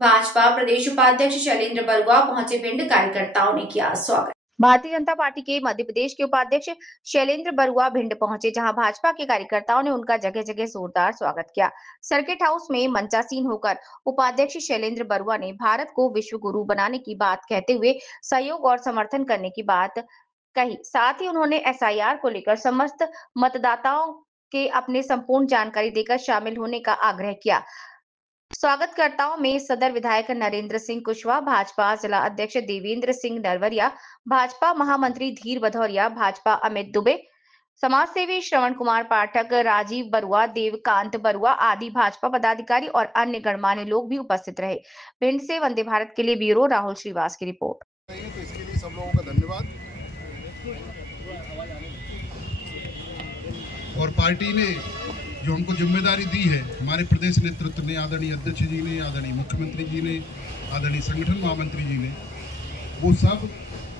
भाजपा प्रदेश उपाध्यक्ष शैलेंद्र बरुआ पहुंचे भिंड, कार्यकर्ताओं ने किया स्वागत। भारतीय जनता पार्टी के मध्य प्रदेश के उपाध्यक्ष शैलेंद्र बरुआ भिंड पहुंचे, जहां भाजपा के कार्यकर्ताओं ने उनका जगह जगह जोरदार स्वागत किया। सर्किट हाउस में मंचासीन होकर उपाध्यक्ष शैलेंद्र बरुआ ने भारत को विश्व गुरु बनाने की बात कहते हुए सहयोग और समर्थन करने की बात कही। साथ ही उन्होंने SIR को लेकर समस्त मतदाताओं के अपने संपूर्ण जानकारी देकर शामिल होने का आग्रह किया। स्वागतकर्ताओं में सदर विधायक नरेंद्र सिंह कुशवाहा, भाजपा जिला अध्यक्ष देवेंद्र सिंह नरवरिया, भाजपा महामंत्री धीर भदौरिया, भाजपा अमित दुबे, समाजसेवी श्रवण कुमार पाठक, राजीव बरुआ, देवकांत बरुआ आदि भाजपा पदाधिकारी और अन्य गणमान्य लोग भी उपस्थित रहे। भिंड से वंदे भारत के लिए ब्यूरो राहुल श्रीवास की रिपोर्ट। तो इसके लिए सब लोगों का धन्यवाद। और पार्टी ने जो हमको जिम्मेदारी दी है, हमारे प्रदेश नेतृत्व ने, आदरणीय अध्यक्ष जी ने, आदरणीय मुख्यमंत्री जी ने, आदरणीय संगठन महामंत्री जी ने, वो सब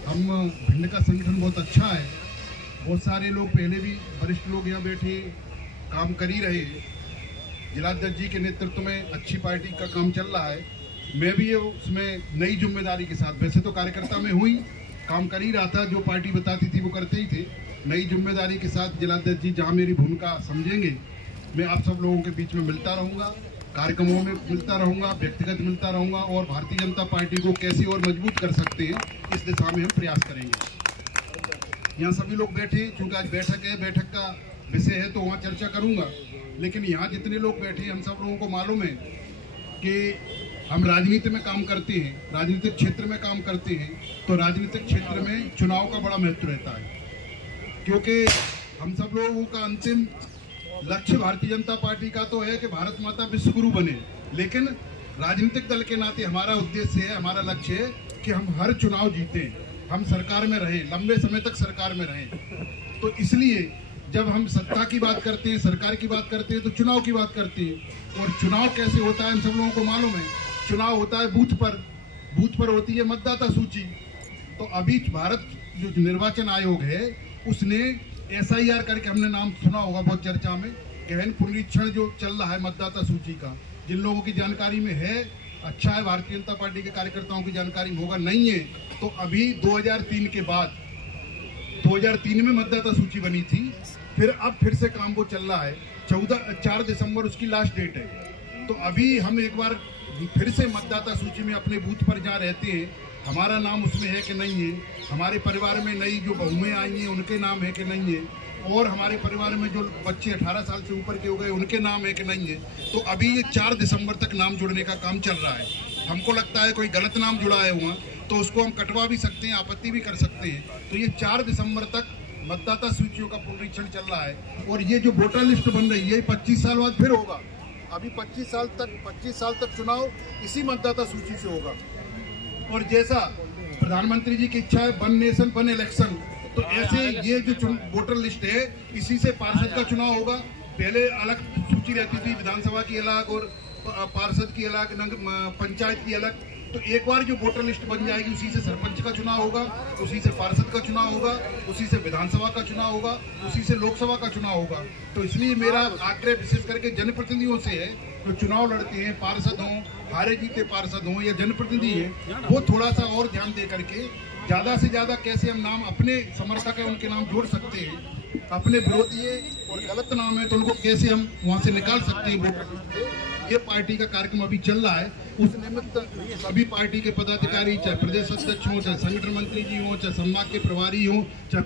हम भिंड का संगठन बहुत अच्छा है। बहुत सारे लोग पहले भी वरिष्ठ लोग यहाँ बैठे काम कर ही रहे। जिलाध्यक्ष जी के नेतृत्व में अच्छी पार्टी का काम चल रहा है। मैं भी उसमें नई जिम्मेदारी के साथ, वैसे तो कार्यकर्ता में हुई काम कर ही रहा था, जो पार्टी बताती थी वो करते ही थे। नई जिम्मेदारी के साथ जिलाध्यक्ष जी जहाँ मेरी भूमिका समझेंगे, मैं आप सब लोगों के बीच में मिलता रहूंगा, कार्यक्रमों में मिलता रहूंगा, व्यक्तिगत मिलता रहूंगा और भारतीय जनता पार्टी को कैसे और मजबूत कर सकते हैं इस दिशा में हम प्रयास करेंगे। यहाँ सभी लोग बैठे, चूंकि आज बैठक है, बैठक का विषय है तो वहाँ चर्चा करूंगा, लेकिन यहाँ जितने लोग बैठे हम सब लोगों को मालूम है कि हम राजनीति में काम करते हैं, राजनीतिक क्षेत्र में काम करते हैं, तो राजनीतिक क्षेत्र में चुनाव का बड़ा महत्व रहता है, क्योंकि हम सब लोगों का अंतिम लक्ष्य भारतीय जनता पार्टी का तो है कि भारत माता विश्व गुरु बने, लेकिन राजनीतिक दल के नाते हमारा उद्देश्य है, हमारा लक्ष्य है कि हम हर चुनाव जीतें, हम सरकार में रहें, लंबे समय तक सरकार में रहें। तो इसलिए जब हम सत्ता की बात करते हैं, सरकार की बात करते हैं, तो चुनाव की बात करते हैं। और चुनाव कैसे होता है हम सब लोगों को मालूम है। चुनाव होता है बूथ पर होती है मतदाता सूची। तो अभी भारत जो निर्वाचन आयोग है उसने SIR करके, हमने नाम सुना होगा बहुत चर्चा में, गहन पुनरीक्षण जो चल रहा है मतदाता सूची का, जिन लोगों की जानकारी में है अच्छा है, भारतीय जनता पार्टी के कार्यकर्ताओं की जानकारी में होगा, नहीं है तो अभी 2003 के बाद 2003 में मतदाता सूची बनी थी, फिर से काम वो चल रहा है। 4 दिसंबर उसकी लास्ट डेट है। तो अभी हम एक बार फिर से मतदाता सूची में अपने बूथ पर जहाँ रहते हैं, हमारा नाम उसमें है कि नहीं है, हमारे परिवार में नई जो बहुएं आई हैं उनके नाम है कि नहीं है, और हमारे परिवार में जो बच्चे 18 साल से ऊपर के हो गए उनके नाम है कि नहीं है। तो अभी ये 4 दिसंबर तक नाम जुड़ने का काम चल रहा है। हमको लगता है कोई गलत नाम जुड़ा है वहाँ तो उसको हम कटवा भी सकते हैं, आपत्ति भी कर सकते हैं। तो ये 4 दिसंबर तक मतदाता सूचियों का पुनरीक्षण चल रहा है। और ये जो वोटर लिस्ट बन रही है 25 साल बाद फिर होगा। अभी 25 साल तक चुनाव इसी मतदाता सूची से होगा। और जैसा प्रधानमंत्री जी की इच्छा है, वन नेशन वन इलेक्शन, तो ऐसे ये जो वोटर लिस्ट है इसी से पार्षद का चुनाव होगा। पहले अलग सूची रहती थी, विधानसभा की अलग और पार्षद की अलग, पंचायत की अलग। तो एक बार जो वोटर लिस्ट बन जाएगी उसी से सरपंच का चुनाव होगा, उसी से पार्षद का चुनाव होगा, उसी से विधानसभा का चुनाव होगा, उसी से लोकसभा का चुनाव होगा। तो इसलिए मेरा आग्रह विशेष करके जनप्रतिनिधियों से है, जो चुनाव लड़ते हैं, पार्षद हों, हारे जीते पार्षद हों या जनप्रतिनिधि हैं, वो थोड़ा सा और ध्यान दे करके ज्यादा से ज्यादा कैसे हम नाम अपने समर्थक है उनके नाम जोड़ सकते हैं, अपने विरोधी है और गलत नाम है तो उनको कैसे हम वहां से निकाल सकते हैं। ये पार्टी का कार्यक्रम अभी चल रहा है। उस निमित्त सभी पार्टी के पदाधिकारी, चाहे प्रदेश अध्यक्ष हो, चाहे संगठन मंत्री जी हो, चाहे संभाग के प्रभारी हो, चाहे